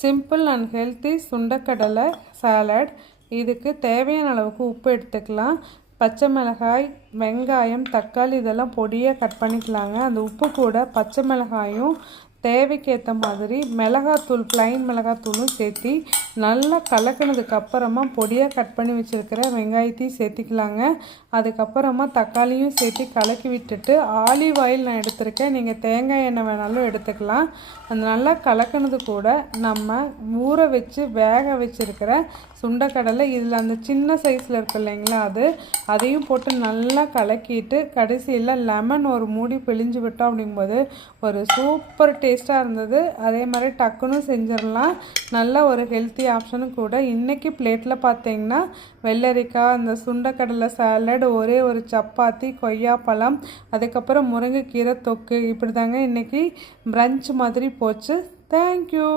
Simple and healthy சுண்டக்கடலை salad. இதுக்கு தேவையான அளவுக்கு உப்பு எடுத்துக்கலாம். பச்சை மிளகாய், வெங்காயம், தக்காளி இதெல்லாம் பொடியாக கட் பண்ணிக்கலாங்க. அந்த உப்பு கூட பச்சை மிளகாயும் தேவைக்கேற்ற மாதிரி மிளகாத்தூள், ப்ளைன் மிளகாத்தூளும் சேர்த்தி நல்லா கலக்கினதுக்கப்புறமா பொடியாக கட் பண்ணி வச்சுருக்கிற வெங்காயத்தையும் சேர்த்திக்கலாங்க. அதுக்கப்புறமா தக்காளியும் சேர்த்து கலக்கி விட்டுட்டு ஆலிவ் ஆயில் நான் எடுத்திருக்கேன். நீங்கள் தேங்காய் எண்ணெய் வேணாலும் எடுத்துக்கலாம். அது நல்லா கலக்கினது கூட நம்ம ஊற வச்சு வேக வச்சுருக்கிற சுண்டைக்கடலை, இதில் அந்த சின்ன சைஸில் இருக்கு இல்லைங்களா, அதையும் போட்டு நல்லா கலக்கிட்டு கடைசியில் லெமன் ஒரு மூடி பிழிஞ்சு விட்டோம். அப்படிங்கும்போது ஒரு சூப்பர் டேஸ்ட்டாக இருந்தது. அதே மாதிரி டக்குன்னு செஞ்சிடலாம். நல்ல ஒரு ஹெல்த்தி ஆப்ஷனும் கூட. இன்றைக்கி பிளேட்டில் பார்த்தீங்கன்னா வெள்ளரிக்காய், அந்த சுண்டைக்கடலை சாலட், ஒரே ஒரு சப்பாத்தி, கொய்யாப்பழம், அதுக்கப்புறம் முருங்கைக்கீரை தொக்கு, இப்படி தாங்க இன்றைக்கி பிரஞ்ச் மாதிரி போச்சு. தேங்க்யூ.